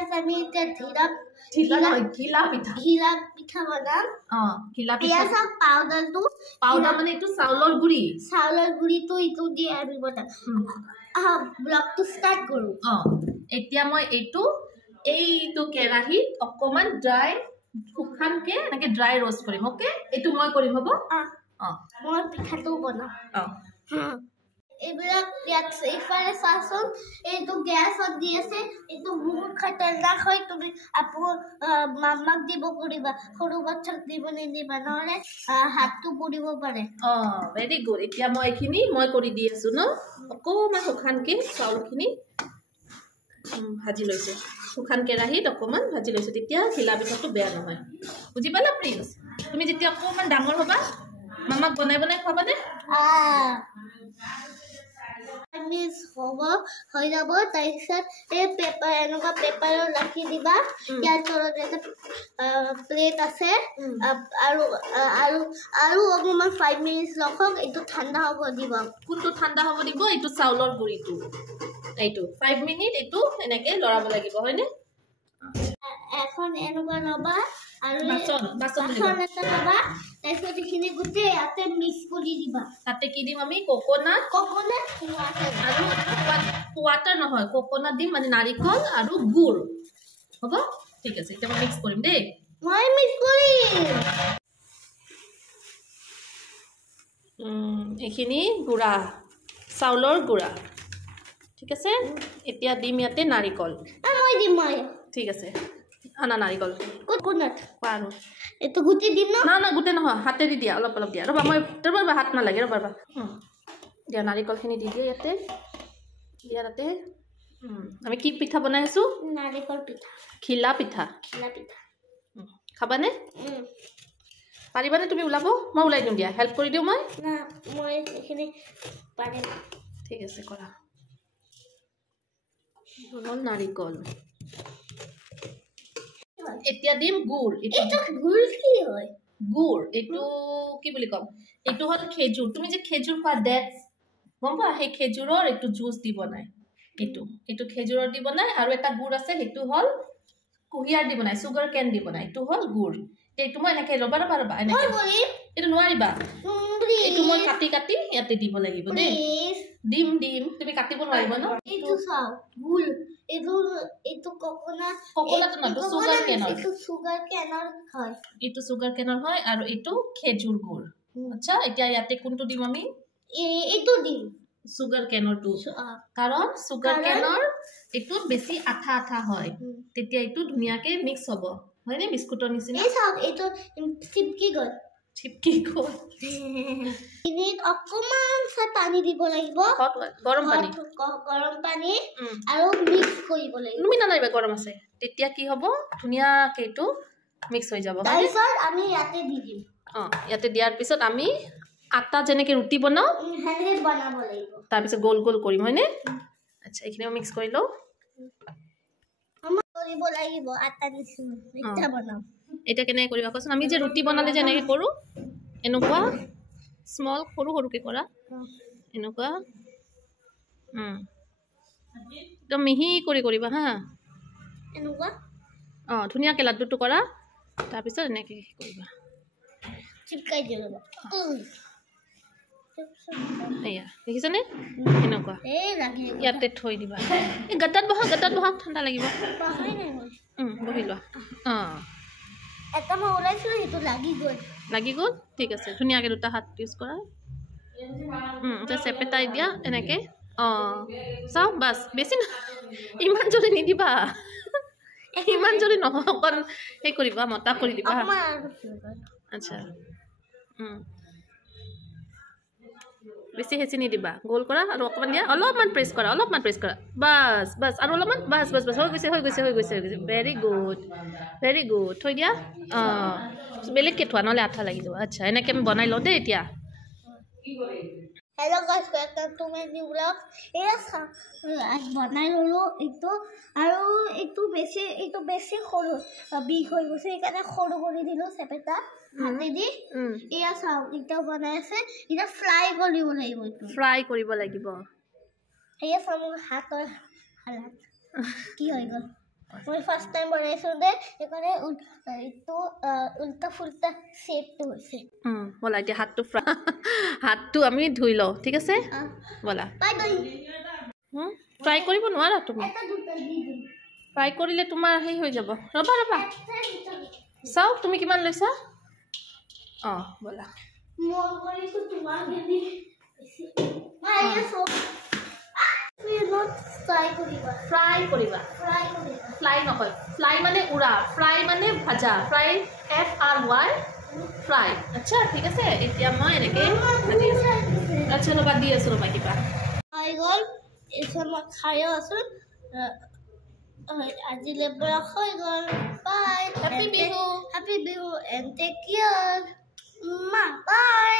guys আমি এটা ঘিলা পিঠা বানাম ঘিলা পিঠা এয়া সব পাউডার মানে এইটো চাউলৰ গুড়িটো ইটো দিয়ে আমি বনাম ব্লগটো স্টাৰ্ট কৰো এতিয়া মই এইটো কেৰাহীত অকমান ড্ৰাই শুকানকে এনেকে ড্ৰাই ৰোষ্ট কৰিম ওকে এইটো মই কৰিম হ'ব মই পিঠাটো বনাম এইবিলাক ইফালে চাচোন এইটো গেছত দি আছে এইটো বহুত খতৰনাক হয় তুমি মামাক দিব কৰিবা সৰু বাচ্চাক দিব নিদিবা নহলে হাতটো পুৰিব পাৰে ভেৰি গুড এতিয়া মই এইখিনি মই কৰি দি আছো ন অকমান শুকানকে চাউলখিনি ভাজি লৈছো শুকান কেৰাহীত অকমান ভাজি লৈছো তেতিয়া ঘিলা পিঠাটো বেয়া নহয় বুজি পালা প্লিজ তুমি যেতিয়া অকমান ডাঙৰ হ'বা মামাক বনাই খুৱাবানে মিস হৈ যাব তাৰপিছত এই পেপাৰ এনেকুৱা পেপাৰত ৰাখি দিবা ইয়াৰ তলত এটা প্লেট আছে আৰু অকমান 5 মিনিট ৰখক এইটো ঠাণ্ডা হ'ব দিব কোনটো ঠাণ্ডা হ'ব দিব এইটো চাউলৰ গুড়িটো এইটো 5 মিনিট এইটো এনেকে লৰাব লাগিব হয়নে এখন এনেকুৱা লবা আৰু বাচন এটা লবা তাৰপিছত এইখিনি গোটেই ইয়াতে মিক্স কৰি দিবা তাতে কি দিম আমি কোকোনাট আৰু ওয়াটাৰ নহয় কোকোনাট দিম মানে নাৰিকল আৰু গুড় হ'ব ঠিক আছে এতিয়া মই মিক্স কৰিম দেই মই মিক্স কৰিম এইখিনি গুড়া চাউলৰ গুড়া ঠিক আছে এতিয়া দিম ইয়াতে নাৰিকল মই দিম ঠিক আছে আনা নাৰিকল কোকোনাট পাৰো এটো গুটি দিম না গুটি নহয় হাতে দি দিয়া অলপ দিয়া ৰবা মই ৰবা হাত নালাগে ৰবা দিয়া নাৰিকলখিনি দি দিয়া ইয়াতে দিয়া তাতে আমি কি পিঠা বনাই আছো নাৰিকল পিঠা ঘিলা পিঠা খাবানে পাৰিবানে তুমি ওলাব মই ওলাই দিম দিয়া হেল্প কৰি দিও মই না মই এখিনি পাৰিম ঠিক আছে কৰা নাৰিকল এতিয়া দিম গুড় এইটো গুড় কি হয় গুড় এইটো কি বুলি কম এইটো হল খেজুৰ তুমি যে খেজুৰ খোৱা ডেটস গম পোৱা সেই খেজুৰৰ এইটো জুচ দি বনাই এইটো খেজুৰৰ দি বনাই আৰু এটা গুড় আছে সেইটো হল কুহিয়াৰ দি বনাই সুগাৰ কেন দি বনাই এইটো হল গুড় এইটো মই এনেকে ৰবা এনেকে এইটো নোৱাৰিবা এইটো মই কাটি ইয়াতে দিব লাগিব দেই দিম তুমি কাটিব নোৱাৰিবা ন এইটো চাও গুড় এইটো কোকোনাট নহয় সুগাৰ কেনৰ হয় আৰু এইটো খেজুৰ গুড় আচ্ছা এতিয়া ইয়াতে কোনটো দিম আমি এইটো দিম সুগাৰ কেনৰটো কাৰণ সুগাৰ কেনৰ এইটো বেছি আঠা হয় তেতিয়া এইটো ধুনিয়াকে মিক্স হ'ব হয়নে বিস্কুটৰ নিচিনা এই চাওক এইটো চিপকি গল ইনিত অকমান পানী দিব লাগিব গৰম পানী আৰু মিক্স কৰিব লাগিব তুমি নালাগিবা গৰম আছে তেতিয়া কি হ'ব ধুনিয়াকে এইটো মিক্স হৈ যাব তাৰপিছত আমি ইয়াতে দি দিম ইয়াতে দিয়াৰ পিছত আমি আটা যেনেকে ৰুটি বনাও হেনে বনাব লাগিব তাৰপিছত গোল কৰিম হয়নে আচ্ছা এইখিনি মিক্স কৰি লও আমাৰ কৰিব লাগিব আটা নিচিনা এটা বনাম এটা কেনে কৰিবা কোৱাচোন আমি যে ৰুটি বনালে যে এনেকে কৰো এনেকুৱা স্মল সৰুকে কৰা এনেকুৱা একদম মিহি কৰিবা হা এনেকুৱা ধুনীয়াকে লাড্ডুটো কৰা তাৰপিছত এনেকে কৰিবা চিপকাই দিবা এয়া দেখিছানে এনেকুৱা ইয়াতে থৈ দিবা এই গাঁতত বহা ঠাণ্ডা লাগিব বহি লোৱা এটা মই ওলাইছিলো সেইটো লাগি গ'ল ঠিক আছে ধুনীয়াকে দুটা হাত ইউজ কৰা চেপেটাই দিয়া এনেকে চাও বাস বেছি ইমান জলদি নিদিবা ইমান জলদি নহয় অকণ সেই কৰিবা মতা কৰি দিবা আচ্ছা বেছি হেঁচি নিদিবা গোল কৰা আৰু অকণমান দিয়া অলপমান প্ৰেছ কৰা বাছ আৰু অলপমান বাছ হৈ গৈছে ভেৰি গুড থৈ দিয়া বেলেগকে থোৱা নহ'লে আঠা লাগি যাব আচ্ছা এনেকৈ আমি বনাই লওঁ দেই এতিয়া hello guys welcome to my new blog आज बनाई ललो একটু বেশি সরু বিগ হৈ গৈছে এখানে সরু কৰি দিলো সেপেটা হাতে দি এয়া চাও এটা বনাই আছে এটা ফ্রাই কৰিব লাগিব এয়া সামু হাতৰ হালাত কি হৈ গল মই ফাৰ্ষ্ট টাইম বনাইছোঁ দে সেইকাৰণে এইটো উল্টা ফুল্টা শ্বেপটো হৈছে ব'লা এতিয়া হাতটো আমি ধুই লওঁ ঠিক আছে ব'লা বাই বাই ফ্ৰাই কৰিব নোৱাৰা তুমি এটা দুটা দি দিম ফ্ৰাই কৰিলে তোমাৰ সেই হৈ যাব ৰ'বা চাওক তুমি কিমান লৈছা অঁ ব'লা মই কৰিছোঁ তোমাৰ গেলি ফ্ৰাই কৰিবা ফ্লাই নহয় ফ্লাই মানে উৰা ফ্ৰাই মানে ভাজা ফ্ৰাই FRY ফ্ৰাই আচ্ছা ঠিক আছে এতিয়া মই এনেকৈ ভাজি আছোঁ আচ্ছা ৰ'বা দি আছোঁ ৰ'বা কিবা হৈ গ'ল এতিয়া মই খায়ো আছোঁ আজিলৈ বয়স হৈ গ'ল bye happy Bihu and take care by